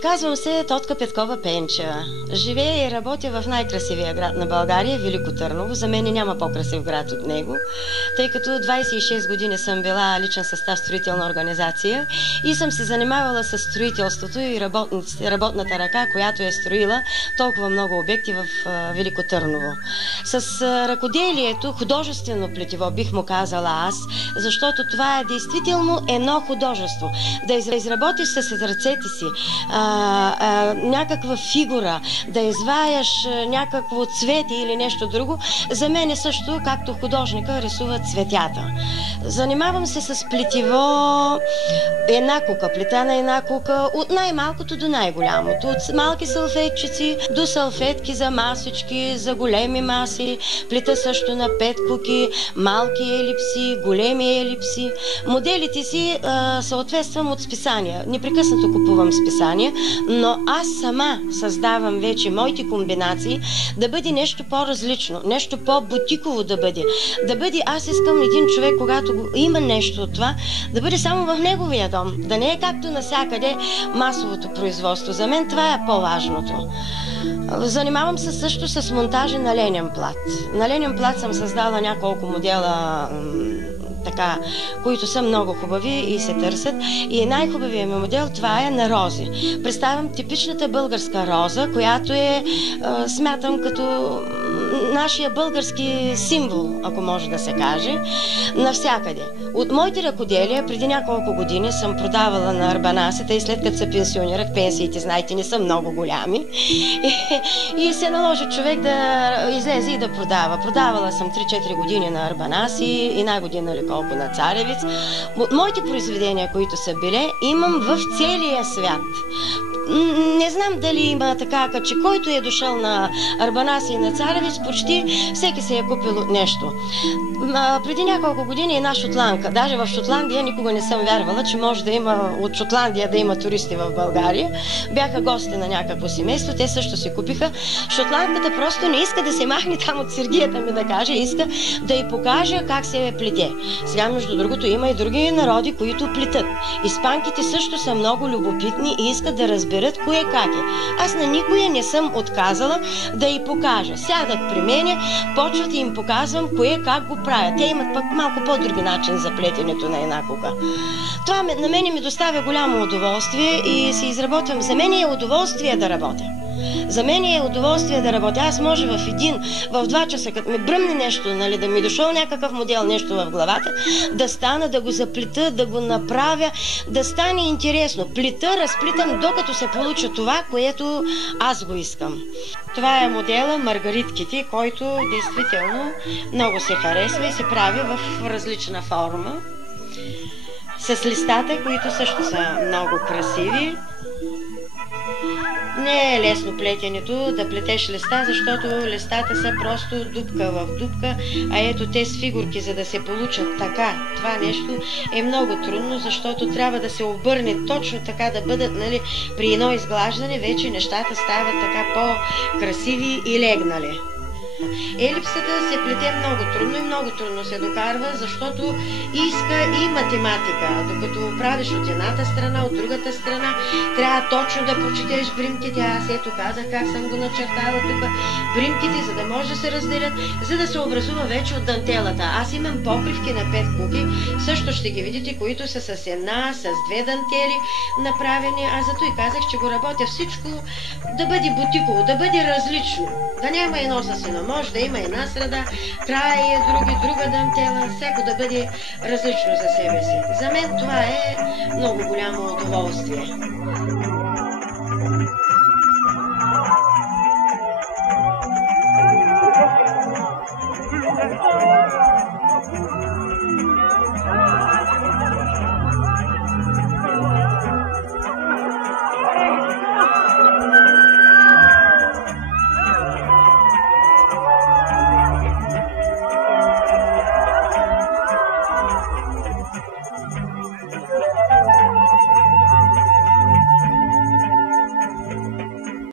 Казвам се Тотка Петкова Пенчева. Живея и работя в най-красивия град на България, Велико Търново. За мен няма по-красив град от него, тъй като 26 години съм била личен състав в строителна организация и съм се занимавала с строителството и работната ръка, която е строила толкова много обекти в Велико Търново. С ръкоделието, художествено плетиво, бих му казала аз, защото това е действително едно художество. Да изработиш с ръцете си някаква фигура, да изваяш някакво цвете или нещо друго, за мен е също, както художника рисува цветята. Занимавам се с плетиво, една кука, плета на една кука, от най-малкото до най-голямото. От малки салфетчици до салфетки за масички, за големи маси, плета също на 5 куки, малки елипси, големи елипси. Моделите си съответствам от списания. Непрекъснато купувам списания, но аз сама създавам вече моите комбинации да бъде нещо по-различно, нещо по-бутиково да бъде. Да бъде, аз искам един човек, когато има нещо от това, да бъде само в неговия дом. Да не е както навсякъде масовото производство. За мен това е по-важното. Занимавам се също с монтажа на ленен плат. На ленен плат съм създала няколко модела, които са много хубави и се търсят. И най-хубавият ми модел, това е на рози. Представям типичната българска роза, която е, смятам, като нашия български символ, ако може да се каже, навсякъде. От моите ръкоделия преди няколко години съм продавала на арбанасите и след като се пенсионирах, пенсиите, знаете, не са много голями. И се наложи човек да излезе и да продава. Продавала съм 3-4 години на арбанаси, една година ли колко на царевиц. От моите произведения, които са били, имам в целия свят. Не знам дали има така, че който е дошъл на арбанаси и на царевиц, почти всеки се е купил от нещо. Преди няколко години една шотландка, даже в Шотландия никога не съм вярвала, че може да има от Шотландия да има туристи в България. Бяха гости на някакво семейство, те също си купиха. Шотландката просто не иска да се махне там от сергията ми, да каже, иска да й покаже как се плете. Сега, между другото, има и други народи, които плетат. Испанките също са много любопитни и искат да разберат кое как е. Аз на никоя не съм отказала да й покажа. Сядат при мене, почват и им показвам кое как го правят. Те имат пък малко по-други начин за плетенето на една кука. Това на мене ми доставя голямо удоволствие и си изработвам. За мен е удоволствие да работя. За мен е удоволствие да работя. Аз може в 2 часа, като ми бръмне нещо, нали, да ми дошъл някакъв модел, нещо в главата, да стана, да го заплета, да го направя, да стане интересно. Плета, разплитам, докато се получи това, което аз го искам. Това е модела Маргаритките, който действително много се харесва и се прави в различна форма. С листата, които също са много красиви. Не е лесно плетенето, да плетеш листа, защото листата са просто дупка в дупка, а ето те с фигурки, за да се получат така. Това нещо е много трудно, защото трябва да се обърне точно така, да бъдат, нали, при едно изглаждане вече нещата стават така по-красиви и легнали. Елипсата се плете много трудно и много трудно се докарва, защото иска и математика. Докато правиш от едната страна, от другата страна, трябва точно да прочетеш бримките. Аз ето казах как съм го начертала тук. Бримките, за да може да се разделят, за да се образува вече от дантелата. Аз имам покривки на 5 куки, също ще ги видите, които са с една, с 2 дантели направени. Аз зато и казах, че го работя всичко да бъде бутиково, да бъде различно. Да няма едно с едно. Може да има една среда, края е друга дантела, всяко да бъде различно за себе си. За мен това е много голямо удоволствие.